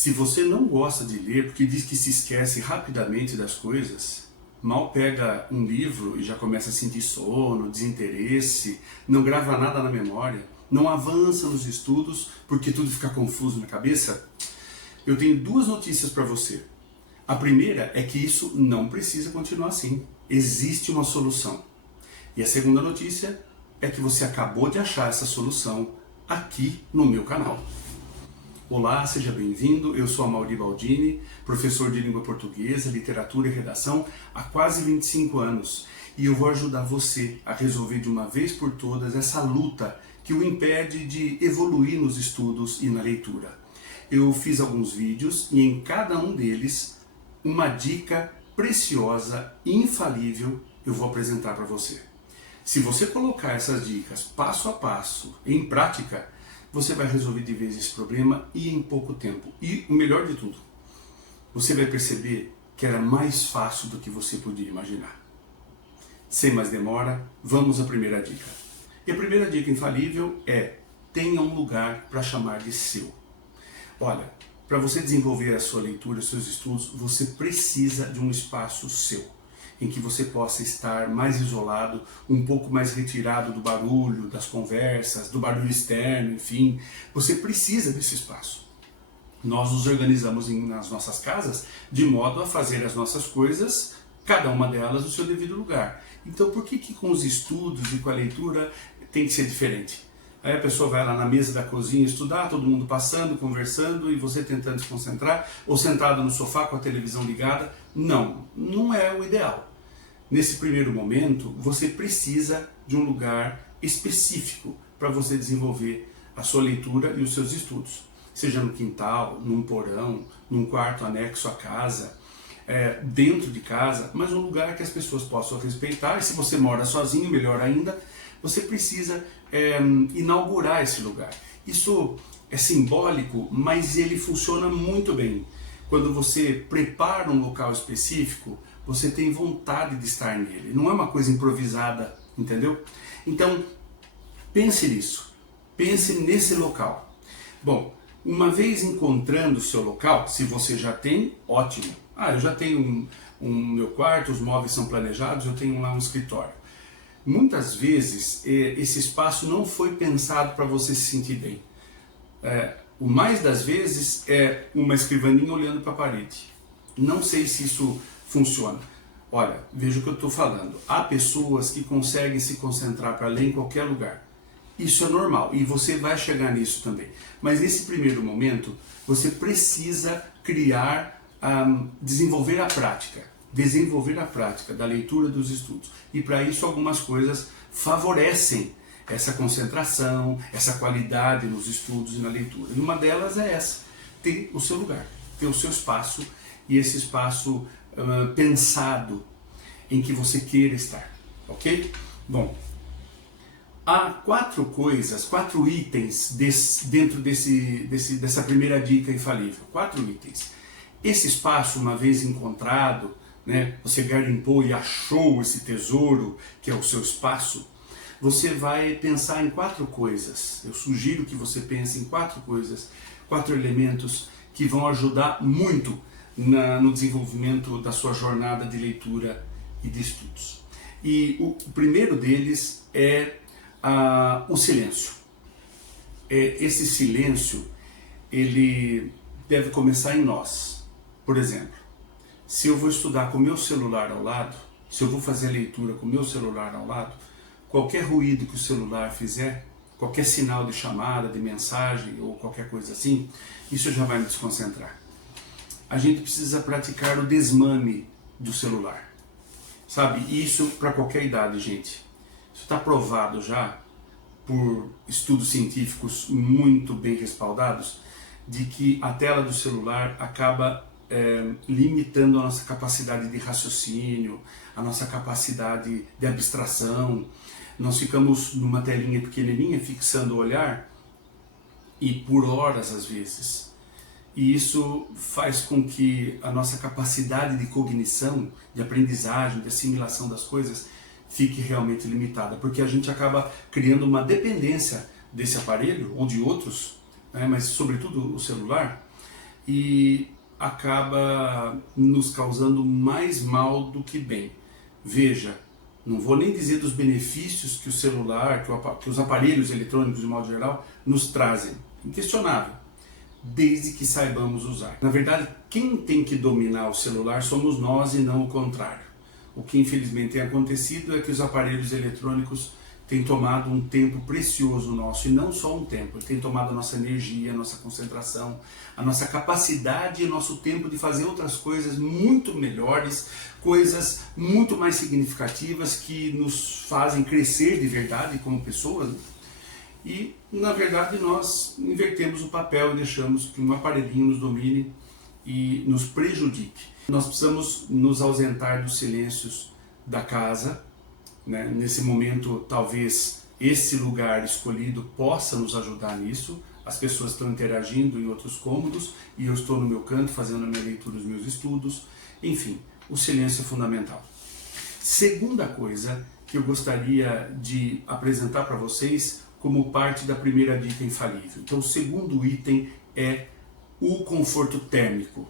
Se você não gosta de ler porque diz que se esquece rapidamente das coisas, mal pega um livro e já começa a sentir sono, desinteresse, não grava nada na memória, não avança nos estudos porque tudo fica confuso na cabeça, eu tenho duas notícias para você. A primeira é que isso não precisa continuar assim. Existe uma solução. E a segunda notícia é que você acabou de achar essa solução aqui no meu canal. Olá, seja bem-vindo. Eu sou Amaury Baldini, professor de língua portuguesa, literatura e redação há quase 25 anos. E eu vou ajudar você a resolver de uma vez por todas essa luta que o impede de evoluir nos estudos e na leitura. Eu fiz alguns vídeos e em cada um deles uma dica preciosa, infalível, eu vou apresentar para você. Se você colocar essas dicas passo a passo em prática, você vai resolver de vez esse problema e em pouco tempo. E o melhor de tudo, você vai perceber que era mais fácil do que você podia imaginar. Sem mais demora, vamos à primeira dica. E a primeira dica infalível é: tenha um lugar para chamar de seu. Olha, para você desenvolver a sua leitura, os seus estudos, você precisa de um espaço seu, em que você possa estar mais isolado, um pouco mais retirado do barulho, das conversas, do barulho externo, enfim. Você precisa desse espaço. Nós nos organizamos nas nossas casas de modo a fazer as nossas coisas, cada uma delas no seu devido lugar. Então por que com os estudos e com a leitura tem que ser diferente? Aí a pessoa vai lá na mesa da cozinha estudar, todo mundo passando, conversando e você tentando se concentrar, ou sentado no sofá com a televisão ligada. Não, não é o ideal. Nesse primeiro momento, você precisa de um lugar específico para você desenvolver a sua leitura e os seus estudos. Seja no quintal, num porão, num quarto anexo à casa, dentro de casa, mas um lugar que as pessoas possam respeitar. E se você mora sozinho, melhor ainda, você precisa inaugurar esse lugar. Isso é simbólico, mas ele funciona muito bem. Quando você prepara um local específico, você tem vontade de estar nele. Não é uma coisa improvisada, entendeu? Então, pense nisso. Pense nesse local. Bom, uma vez encontrando o seu local, se você já tem, ótimo. Eu já tenho meu quarto, os móveis são planejados, eu tenho lá um escritório. Muitas vezes esse espaço não foi pensado para você se sentir bem. O mais das vezes é uma escrivaninha olhando para a parede. Não sei se isso funciona. Olha, veja o que eu estou falando. Há pessoas que conseguem se concentrar para ler em qualquer lugar. Isso é normal e você vai chegar nisso também. Mas nesse primeiro momento, você precisa criar, desenvolver a prática da leitura dos estudos. E para isso algumas coisas favorecem essa concentração, essa qualidade nos estudos e na leitura. E uma delas é essa: ter o seu lugar, ter o seu espaço, e esse espaço pensado em que você queira estar, ok? Bom, há quatro itens dentro dessa primeira dica infalível. 4 itens. Esse espaço, uma vez encontrado, você garimpou e achou esse tesouro que é o seu espaço, você vai pensar em 4 coisas. Eu sugiro que você pense em 4 coisas, 4 elementos que vão ajudar muito no desenvolvimento da sua jornada de leitura e de estudos. E o primeiro deles é o silêncio. Esse silêncio, ele deve começar em nós. Por exemplo, se eu vou estudar com o meu celular ao lado, se eu vou fazer a leitura com o meu celular ao lado, qualquer ruído que o celular fizer, qualquer sinal de chamada, de mensagem ou qualquer coisa assim, isso já vai me desconcentrar. A gente precisa praticar o desmame do celular. Sabe? Isso para qualquer idade, gente. Isso está provado já por estudos científicos muito bem respaldados, de que a tela do celular acaba limitando a nossa capacidade de raciocínio, a nossa capacidade de abstração. Nós ficamos numa telinha pequenininha fixando o olhar e por horas às vezes. E isso faz com que a nossa capacidade de cognição, de aprendizagem, de assimilação das coisas fique realmente limitada, porque a gente acaba criando uma dependência desse aparelho ou de outros, mas sobretudo o celular, e acaba nos causando mais mal do que bem. Veja, não vou nem dizer dos benefícios que o celular, que os aparelhos eletrônicos de modo geral nos trazem, inquestionável, desde que saibamos usar. Na verdade, quem tem que dominar o celular somos nós e não o contrário. O que infelizmente tem acontecido é que os aparelhos eletrônicos têm tomado um tempo precioso nosso, e não só um tempo, tem tomado a nossa energia, a nossa concentração, a nossa capacidade e o nosso tempo de fazer outras coisas muito melhores, coisas muito mais significativas que nos fazem crescer de verdade como pessoas, né? E, na verdade, nós invertemos o papel e deixamos que um aparelhinho nos domine e nos prejudique. Nós precisamos nos ausentar dos silêncios da casa, né? Nesse momento, talvez esse lugar escolhido possa nos ajudar nisso. As pessoas estão interagindo em outros cômodos e eu estou no meu canto fazendo a minha leitura, os meus estudos. Enfim, o silêncio é fundamental. Segunda coisa que eu gostaria de apresentar para vocês como parte da primeira dica infalível. Então, o segundo item é o conforto térmico.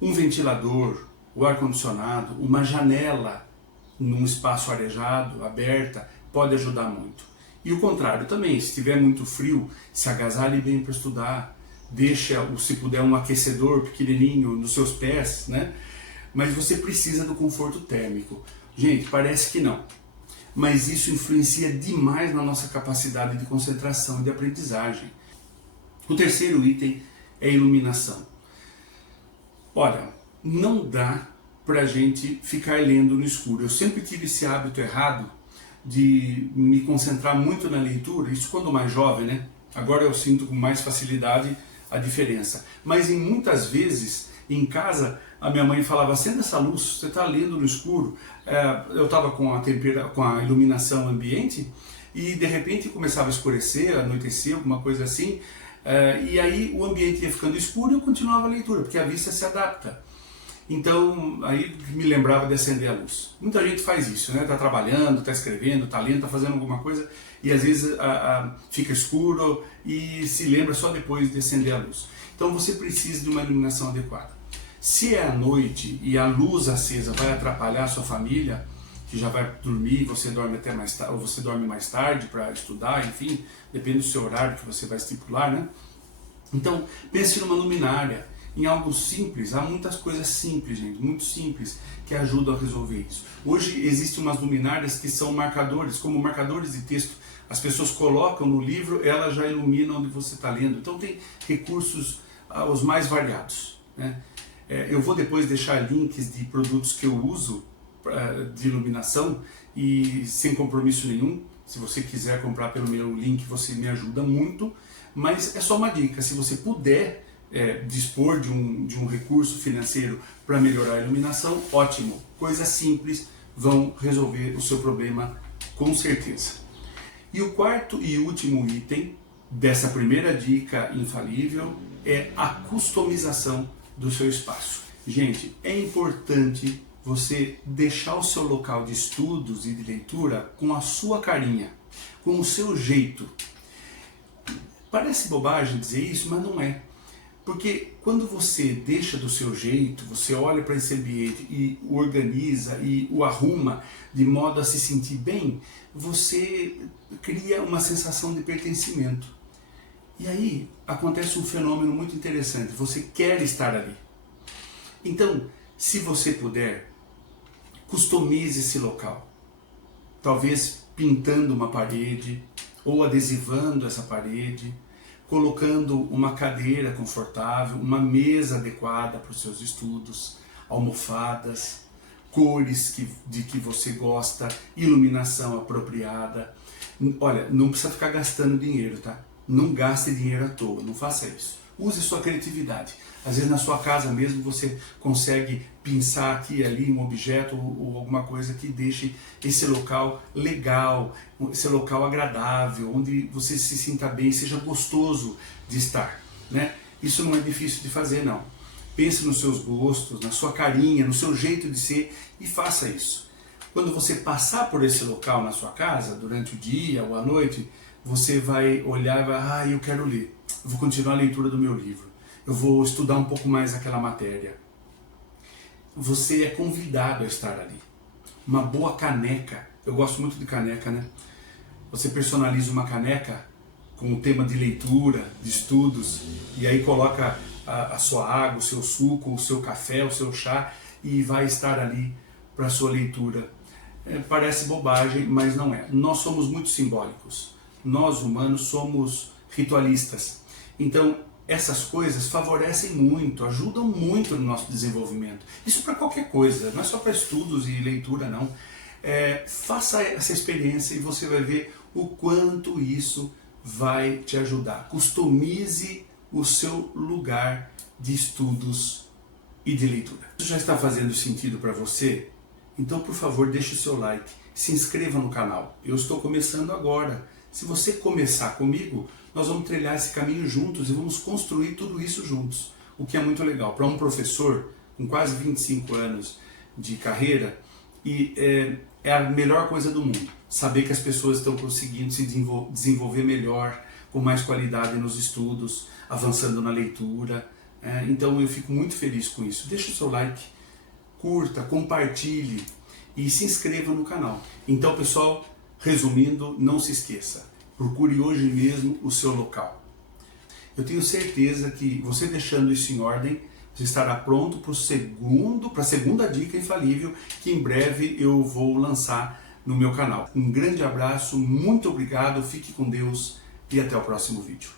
Um ventilador, o ar-condicionado, uma janela num espaço arejado, aberta, pode ajudar muito. E o contrário também, se estiver muito frio, se agasalhe bem para estudar, deixa, se puder, um aquecedor pequenininho nos seus pés, né? Mas você precisa do conforto térmico. Gente, parece que não, mas isso influencia demais na nossa capacidade de concentração e de aprendizagem. O terceiro item é a iluminação. Olha, não dá para a gente ficar lendo no escuro. Eu sempre tive esse hábito errado de me concentrar muito na leitura, isso quando mais jovem, né? Agora eu sinto com mais facilidade a diferença. Mas em muitas vezes, em casa, a minha mãe falava: acenda essa luz, você está lendo no escuro. Eu estava com a iluminação ambiente e de repente começava a escurecer, anoitecer, alguma coisa assim, e aí o ambiente ia ficando escuro e eu continuava a leitura, porque a vista se adapta. Então, aí me lembrava de acender a luz. Muita gente faz isso, né? Está trabalhando, está escrevendo, está lendo, está fazendo alguma coisa e às vezes fica escuro e se lembra só depois de acender a luz. Então você precisa de uma iluminação adequada. Se é à noite e a luz acesa vai atrapalhar a sua família, que já vai dormir, você dorme até mais tarde, ou você dorme mais tarde para estudar, enfim, depende do seu horário que você vai estipular, né? Então, pense numa luminária, em algo simples. Há muitas coisas simples, gente, muito simples, que ajudam a resolver isso. Hoje existem umas luminárias que são marcadores, como marcadores de texto. As pessoas colocam no livro, elas já iluminam onde você está lendo. Então tem recursos os mais variados, né? Eu vou depois deixar links de produtos que eu uso de iluminação e sem compromisso nenhum. Se você quiser comprar pelo meu link, você me ajuda muito, mas é só uma dica. Se você puder dispor de um recurso financeiro para melhorar a iluminação, ótimo. Coisas simples vão resolver o seu problema com certeza. E o quarto e último item dessa primeira dica infalível é a customização do seu espaço. Gente, é importante você deixar o seu local de estudos e de leitura com a sua carinha, com o seu jeito. Parece bobagem dizer isso, mas não é. Porque quando você deixa do seu jeito, você olha para esse ambiente e o organiza e o arruma de modo a se sentir bem, você cria uma sensação de pertencimento. E aí acontece um fenômeno muito interessante, você quer estar ali. Então, se você puder, customize esse local. Talvez pintando uma parede, ou adesivando essa parede, colocando uma cadeira confortável, uma mesa adequada para os seus estudos, almofadas, cores de que você gosta, iluminação apropriada. Olha, não precisa ficar gastando dinheiro, tá? Não gaste dinheiro à toa, não faça isso. Use sua criatividade. Às vezes na sua casa mesmo você consegue pensar aqui e ali um objeto ou alguma coisa que deixe esse local legal, esse local agradável, onde você se sinta bem, seja gostoso de estar, né? Isso não é difícil de fazer, não. Pense nos seus gostos, na sua carinha, no seu jeito de ser e faça isso. Quando você passar por esse local na sua casa, durante o dia ou à noite, você vai olhar e vai: eu quero ler, eu vou continuar a leitura do meu livro. eu vou estudar um pouco mais aquela matéria. Você é convidado a estar ali. Uma boa caneca, eu gosto muito de caneca, né? Você personaliza uma caneca com o tema de leitura, de estudos, e aí coloca a sua água, o seu suco, o seu café, o seu chá, e vai estar ali para a sua leitura. Parece bobagem, mas não é. Nós somos muito simbólicos. Nós, humanos, somos ritualistas. Então, essas coisas favorecem muito, ajudam muito no nosso desenvolvimento. Isso para qualquer coisa, não é só para estudos e leitura, não. Faça essa experiência e você vai ver o quanto isso vai te ajudar. Customize o seu lugar de estudos e de leitura. Isso já está fazendo sentido para você? Então, por favor, deixe o seu like, se inscreva no canal. Eu estou começando agora. Se você começar comigo, nós vamos trilhar esse caminho juntos e vamos construir tudo isso juntos, o que é muito legal. Para um professor com quase 25 anos de carreira, é a melhor coisa do mundo, saber que as pessoas estão conseguindo se desenvolver melhor, com mais qualidade nos estudos, avançando na leitura. Então eu fico muito feliz com isso. Deixa o seu like, curta, compartilhe e se inscreva no canal. Então, pessoal, resumindo, não se esqueça, procure hoje mesmo o seu local. Eu tenho certeza que você deixando isso em ordem, você estará pronto para a segunda dica infalível que em breve eu vou lançar no meu canal. Um grande abraço, muito obrigado, fique com Deus e até o próximo vídeo.